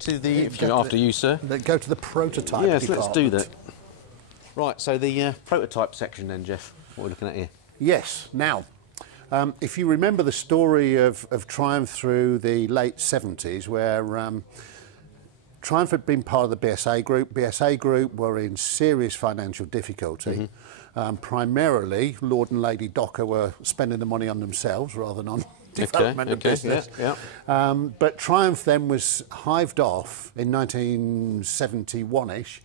to the... After you, sir. Go to the prototype Yes, department. let's do that. Right, so the prototype section then, Geoff. What are we looking at here? Yes. Now, if you remember the story of Triumph through the late 70s, where Triumph had been part of the BSA Group. BSA Group were in serious financial difficulty. Primarily, Lord and Lady Docker were spending the money on themselves rather than on development of business. Yeah. But Triumph then was hived off in 1971-ish,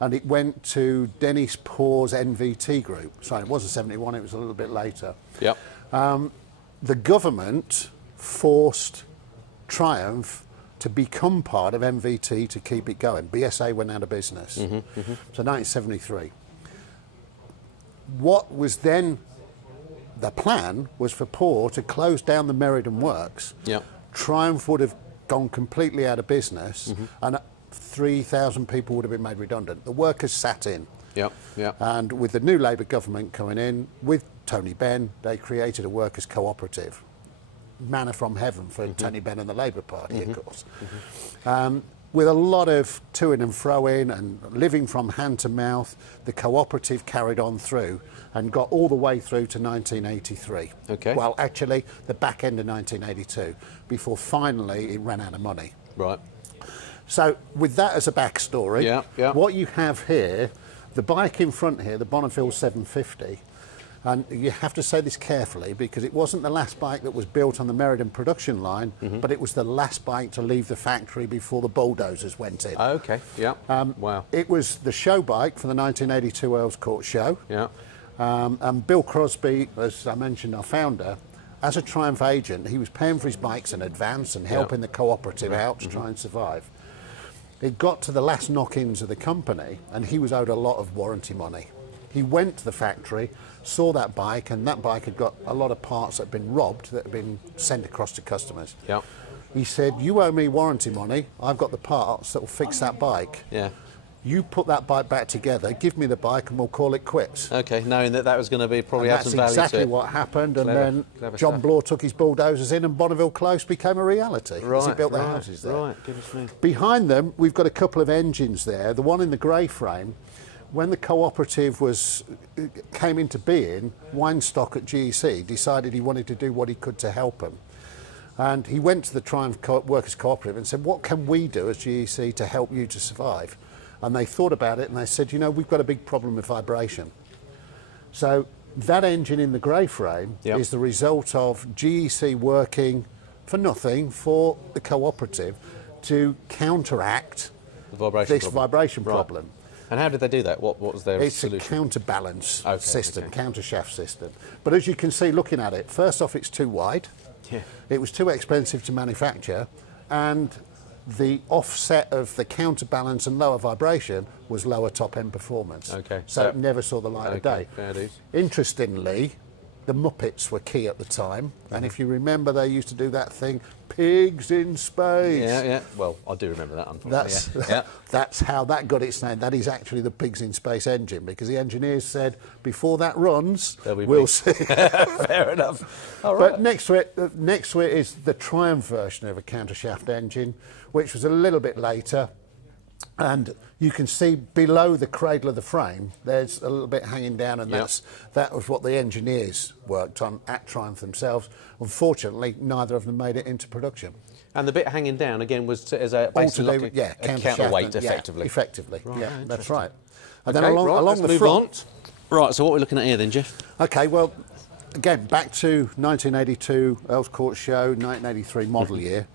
and it went to Dennis Poor's NVT Group. Sorry, it wasn't 71, it was a little bit later. Yep. The government forced Triumph to become part of NVT to keep it going. BSA went out of business. So 1973. What was then the plan was for Poor to close down the Meriden works. Yep. Triumph would have gone completely out of business, and 3,000 people would have been made redundant. The workers sat in. Yep. Yep. And with the new Labour government coming in, with Tony Benn, they created a workers' cooperative. Manna from heaven for Tony Benn and the Labour Party, of course. With a lot of to-in and fro-in and living from hand to mouth, the cooperative carried on through and got all the way through to 1983. Okay. Well, actually, the back end of 1982, before finally it ran out of money. Right. So, with that as a backstory, what you have here, the bike in front here, the Bonneville 750, and you have to say this carefully because it wasn't the last bike that was built on the Meriden production line, but it was the last bike to leave the factory before the bulldozers went in. Oh, okay, yeah. Wow. It was the show bike for the 1982 Earls Court show. Yeah. And Bill Crosby, as I mentioned, our founder, as a Triumph agent, he was paying for his bikes in advance and helping the cooperative out to try and survive. It got to the last knock-ins of the company and he was owed a lot of warranty money. He went to the factory, saw that bike, and that bike had got a lot of parts that had been robbed that had been sent across to customers. Yeah. He said, you owe me warranty money, I've got the parts that will fix that bike. Yeah. You put that bike back together, give me the bike and we'll call it quits. Okay, knowing that that was going to be probably have some value to it. That's exactly what happened, and then John Bloor took his bulldozers in and Bonneville Close became a reality. Right, he built their houses there. Right, goodness me. Behind them, we've got a couple of engines there. The one in the grey frame, when the cooperative came into being, Weinstock at GEC decided he wanted to do what he could to help them. And he went to the Triumph Workers Cooperative and said, what can we do as GEC to help you to survive? And they thought about it and they said, you know, we've got a big problem with vibration. So that engine in the grey frame is the result of GEC working for nothing for the cooperative to counteract this vibration problem. And how did they do that? What was their solution? It's a counterbalance system, countershaft system. But as you can see looking at it, first off it's too wide. Yeah. It was too expensive to manufacture, and the offset of the counterbalance and lower vibration was lower top-end performance. Okay. So it never saw the light of day. Fair dues. Interestingly, the Muppets were key at the time, and if you remember, they used to do that thing, Pigs in Space. Yeah, yeah. Well, I do remember that, unfortunately. That's how that got its name. That is actually the Pigs in Space engine, because the engineers said, before that runs, we'll see. Fair enough. All right. But next to it is the Triumph version of a countershaft engine, which was a little bit later. And you can see below the cradle of the frame, there's a little bit hanging down, and that was what the engineers worked on at Triumph themselves. Unfortunately, neither of them made it into production. And the bit hanging down, again, was as a basically like a counterweight, effectively. Effectively, right, that's right. And then along the front... Right, so what are we looking at here then, Geoff? OK, well, again, back to 1982 Earls Court Show, 1983 model year.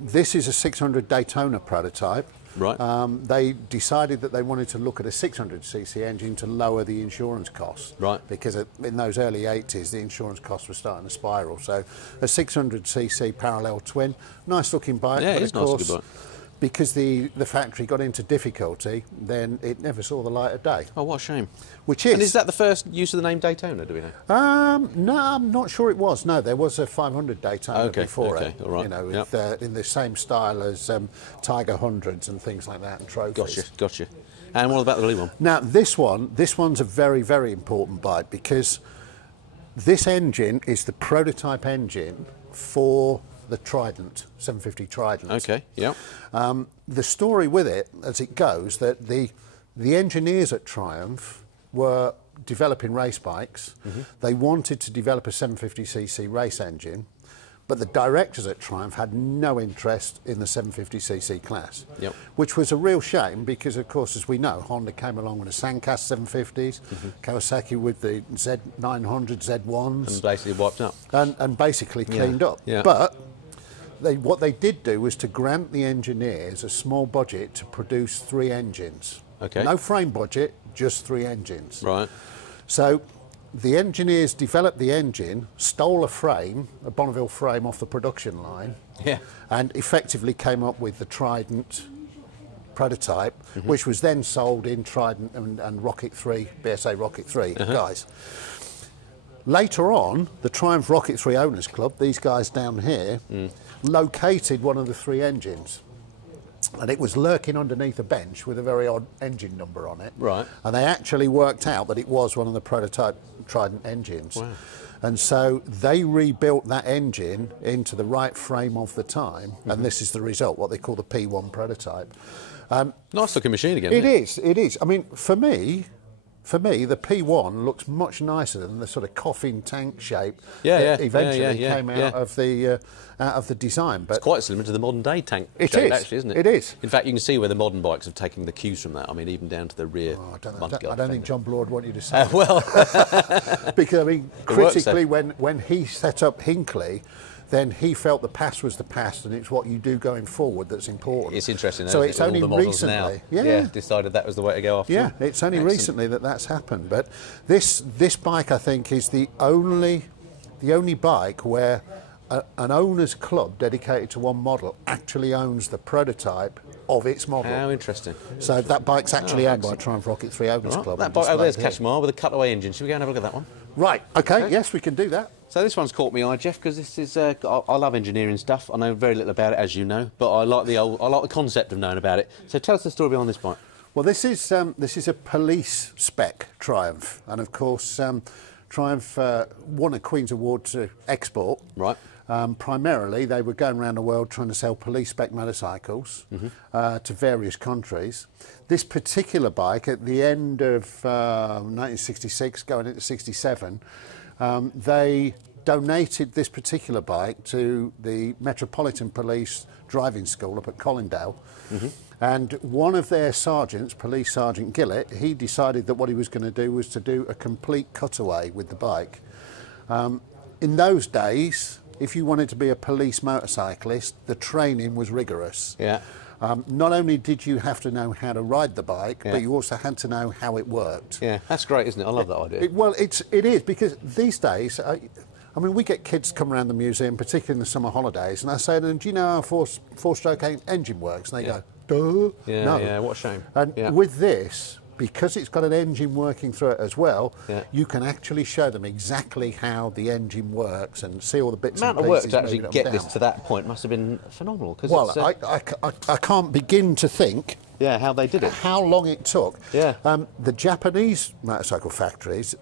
This is a 600 Daytona prototype. Right. They decided that they wanted to look at a 600cc engine to lower the insurance costs. Right. Because in those early 80s, the insurance costs were starting to spiral. So a 600cc parallel twin, nice looking bike. Yeah, but it's of nice course, looking bike. Because the factory got into difficulty, then it never saw the light of day. Oh, what a shame. Which is... And is that the first use of the name Daytona, do we know? No, I'm not sure it was. No, there was a 500 Daytona before it. All right. You know, with, in the same style as Tiger Hundreds and things like that, and trophies. Gotcha. And what about the blue one? Now, this one's a very, very important bike, because this engine is the prototype engine for the Trident, 750 Trident. Okay, yeah. The story with it, as it goes, that the engineers at Triumph were developing race bikes. They wanted to develop a 750cc race engine, but the directors at Triumph had no interest in the 750cc class, which was a real shame because, of course, as we know, Honda came along with the Sandcast 750s, Kawasaki with the Z900, Z1s. And basically wiped up. And basically cleaned up. Yeah. But what they did do was to grant the engineers a small budget to produce 3 engines. Okay. No frame budget, just 3 engines. Right. So the engineers developed the engine, stole a frame, a Bonneville frame off the production line, and effectively came up with the Trident prototype, which was then sold in Trident and Rocket 3, BSA Rocket 3 guys. Later on, the Triumph Rocket 3 Owners Club, these guys down here, located one of the 3 engines. And it was lurking underneath a bench with a very odd engine number on it. Right. And they actually worked out that it was one of the prototype Trident engines. Wow. And so they rebuilt that engine into the right frame of the time, and this is the result, what they call the P1 prototype. Nice looking machine again. It is. I mean, for me, the P1 looks much nicer than the sort of coffin tank shape that eventually came out of the design. But it's quite similar to the modern day tank shape, actually, isn't it? It is. In fact, you can see where the modern bikes have taken the cues from that. I mean, even down to the rear. I don't think John Bloor would want you to say well, because I mean, critically, when he set up Hinckley, then he felt the past was the past, and it's what you do going forward that's important. It's interesting, though, so isn't it's it? only All the models recently, now, decided that was the way to go after. Yeah, it's only recently that that's happened. But this bike, I think, is the only bike where an owners club dedicated to one model actually owns the prototype of its model. How interesting. So that bike's actually owned by Triumph Rocket 3 Owners Club. That bike over there's Kashmir with a cutaway engine. Should we go and have a look at that one? Right, okay, yes, we can do that. So this one's caught me eye, Geoff, because this is I love engineering stuff. I know very little about it, as you know, but I like the concept of knowing about it. So tell us the story behind this bike. Well, this is a police spec Triumph, and of course Triumph won a Queen's Award to export. Right. Primarily, they were going around the world trying to sell police spec motorcycles to various countries. This particular bike, at the end of 1966, going into 67, they donated this particular bike to the Metropolitan Police Driving School up at Colindale. And one of their sergeants, Police Sergeant Gillett, he decided that what he was going to do was to do a complete cutaway with the bike. In those days, if you wanted to be a police motorcyclist, the training was rigorous. Yeah. Not only did you have to know how to ride the bike, but you also had to know how it worked. Yeah, that's great, isn't it? I love that idea. Well, it is, because these days, I mean, we get kids come around the museum, particularly in the summer holidays, and I say to them, do you know how a four-stroke engine works? And they go, duh. Yeah, no. yeah, what a shame. And with this, because it's got an engine working through it as well, you can actually show them exactly how the engine works and see all the bits and pieces. The amount of work to actually get this to that point must have been phenomenal. Well, I can't begin to think how they did it. How long it took. Yeah. The Japanese motorcycle factories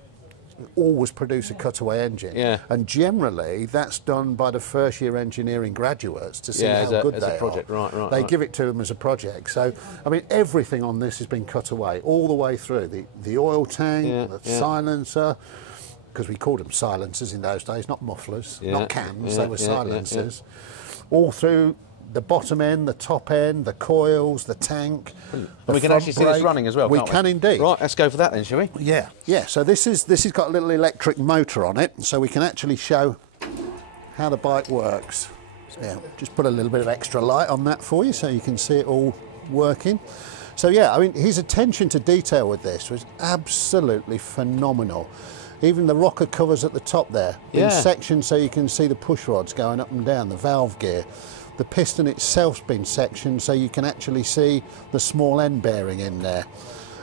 always produce a cutaway engine. Yeah. And generally, that's done by the first-year engineering graduates to see how good they are. Right, they give it to them as a project. So, I mean, everything on this has been cut away all the way through. The oil tank, the silencer, because we called them silencers in those days, not mufflers, not cams, they were silencers. All through the bottom end, the top end, the coils, the tank. And we can actually see this running as well, We can't can indeed. Right, let's go for that then, shall we? Yeah, yeah. So this has got a little electric motor on it, so we can actually show how the bike works. So yeah, just put a little bit of extra light on that for you so you can see it all working. So yeah, I mean, his attention to detail with this was absolutely phenomenal. Even the rocker covers at the top there, in sections so you can see the push rods going up and down, the valve gear. The piston itself's been sectioned so you can actually see the small end bearing in there.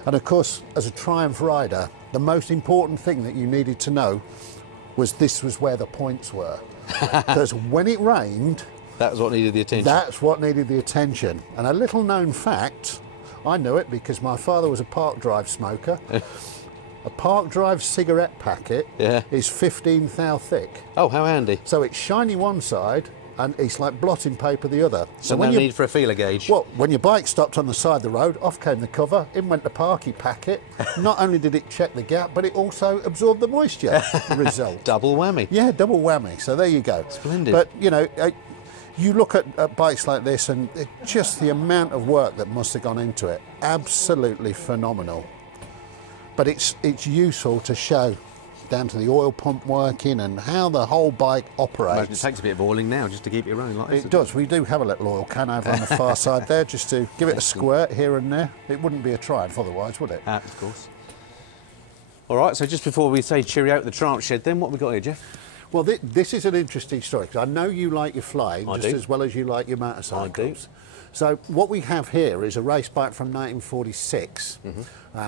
And of course, as a Triumph rider, the most important thing that you needed to know was this was where the points were. Because when it rained, that's what needed the attention. That's what needed the attention. And a little known fact, I knew it because my father was a Park Drive smoker. A Park Drive cigarette packet is 15 thou thick. Oh, how handy. So it's shiny one side, and it's like blotting paper the other. So no need for a feeler gauge. Well, when your bike stopped on the side of the road, off came the cover, in went the parky packet. Not only did it check the gap, but it also absorbed the moisture. Result. Double whammy. Yeah, double whammy. So there you go. Splendid. But, you know, you look at bikes like this and just the amount of work that must have gone into it, absolutely phenomenal. But it's useful to show down to the oil pump working and how the whole bike operates. It takes a bit of oiling now just to keep it running like this. It does. We do have a little oil can over on the far side there just to give it a squirt here and there. It wouldn't be a Triumph otherwise, would it? Of course. All right, so just before we say cheerio at the Triumph shed then, what have we got here, Geoff? Well, this is an interesting story because I know you like your flying I just do. as well as you like your motorcycles. I do. So what we have here is a race bike from 1946.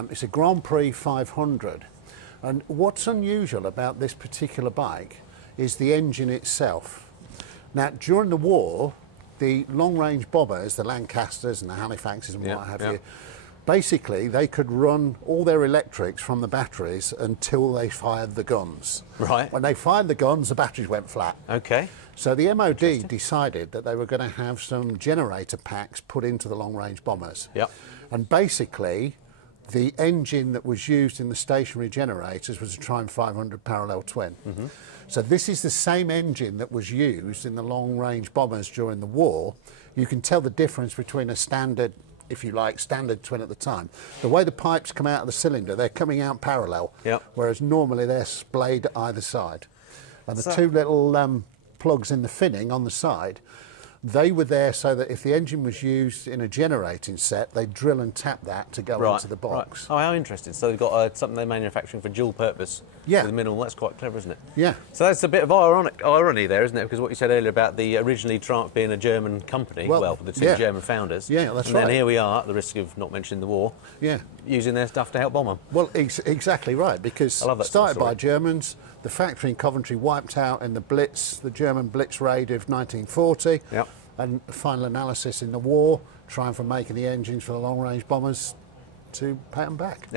It's a Grand Prix 500. And what's unusual about this particular bike is the engine itself. Now, during the war, the long-range bombers, the Lancasters and the Halifaxes and what have you, basically they could run all their electrics from the batteries until they fired the guns. Right. When they fired the guns, the batteries went flat. Okay. So the MOD decided that they were going to have some generator packs put into the long-range bombers. Yep. And basically, the engine that was used in the stationary generators was a Triumph 500 parallel twin. So this is the same engine that was used in the long-range bombers during the war. You can tell the difference between a standard, if you like, standard twin at the time. The way the pipes come out of the cylinder, they're coming out parallel, whereas normally they're splayed either side. And the two little plugs in the finning on the side, they were there so that if the engine was used in a generating set, they'd drill and tap that to go into the box. Right. Oh, how interesting. So they've got something they're manufacturing for dual purpose with minimal. That's quite clever, isn't it? Yeah. So that's a bit of irony there, isn't it? Because what you said earlier about the originally Triumph being a German company, well the two German founders. Yeah, that's right. And then here we are, at the risk of not mentioning the war, using their stuff to help bomb them. Well, exactly right, because started by Germans, the factory in Coventry wiped out in the Blitz, the German Blitz raid of 1940. Yep. And final analysis in the war, trying for making the engines for the long-range bombers to pay them back.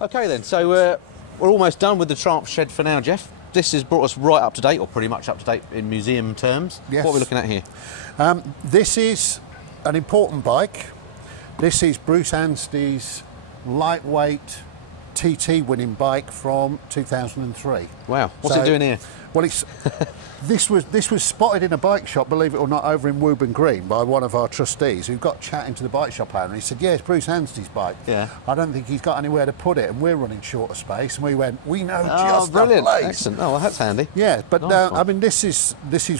Okay then, so we're almost done with the Triumph shed for now, Geoff. This has brought us right up to date, or pretty much up to date in museum terms. Yes. What are we looking at here? This is an important bike. This is Bruce Anstey's lightweight TT winning bike from 2003. Wow, what's it doing here? Well, it's this was spotted in a bike shop, believe it or not, over in Woburn Green by one of our trustees who got chatting to the bike shop owner. He said, "Yeah, it's Bruce Anstey's bike. Yeah. I don't think he's got anywhere to put it, and we're running short of space." And we went, "We know just brilliant. the place." Excellent. Oh, well, that's handy. Yeah, but Nice I mean, this is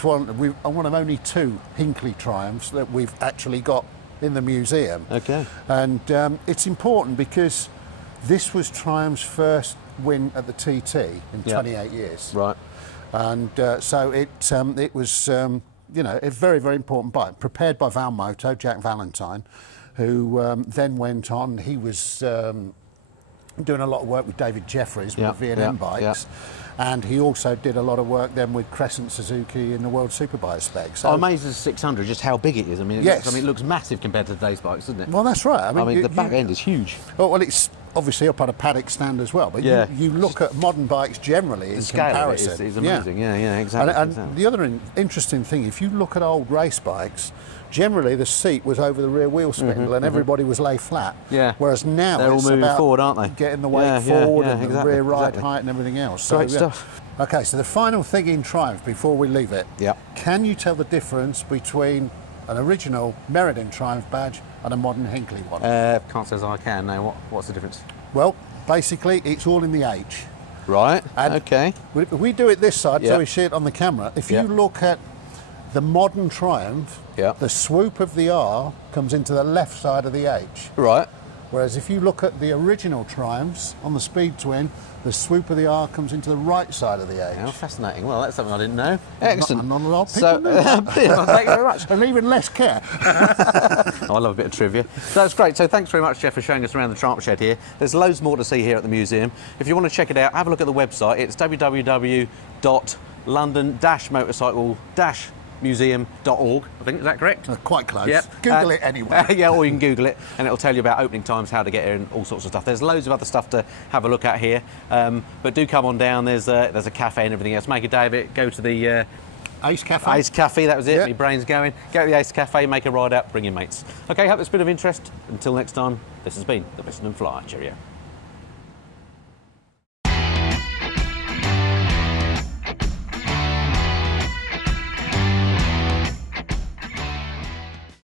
one of only two Hinckley Triumphs that we've actually got in the museum. Okay. And it's important because this was Triumph's first win at the TT in 28 years. Right. And so it was, you know, a very, very important bike, prepared by Valmoto, Jack Valentine, who then went on. He was doing a lot of work with David Jeffries with V&M bikes. And he also did a lot of work then with Crescent Suzuki in the World Superbike Spec. So I'm amazed at 600, just how big it is. I mean, it looks massive compared to today's bikes, doesn't it? Well, that's right. I mean the back end is huge. Well, it's obviously up on a paddock stand as well, but you look at modern bikes generally in comparison. Is amazing. Yeah, exactly. And the other interesting thing, if you look at old race bikes, generally the seat was over the rear wheel spindle and everybody was lay flat. Yeah. Whereas now they're all moving forward, aren't they? Getting the weight forward and the rear ride height and everything else. Great stuff. Okay, so the final thing in Triumph before we leave it. Yeah. Can you tell the difference between an original Meriden Triumph badge and a modern Hinckley one? Can't say as I can. No. What's the difference? Well, basically it's all in the H. Right. And okay. We do it this side so we see it on the camera. If you look at the modern Triumph, the swoop of the R comes into the left side of the H. Right. Whereas if you look at the original Triumphs on the Speed Twin, the swoop of the R comes into the right side of the H. How fascinating. Well, that's something I didn't know. Excellent. Not a lot of people know that. Thank you very much. And even less care. I love a bit of trivia. So that's great. So thanks very much, Geoff, for showing us around the Triumph shed here. There's loads more to see here at the museum. If you want to check it out, have a look at the website. It's www.london-motorcycle-museum.org, I think. Is that correct? Quite close. Yep. Google it anyway. Yeah, or you can Google it and it'll tell you about opening times, how to get here and all sorts of stuff. There's loads of other stuff to have a look at here. But do come on down. There's a cafe and everything else. Make a day of it. Go to the Ace Cafe? Ace Cafe, that was it. Yep. My brain's going. Go to the Ace Cafe, make a ride out, bring your mates. Okay, hope it's been of interest. Until next time, this has been the Piston and Flyer. Cheerio.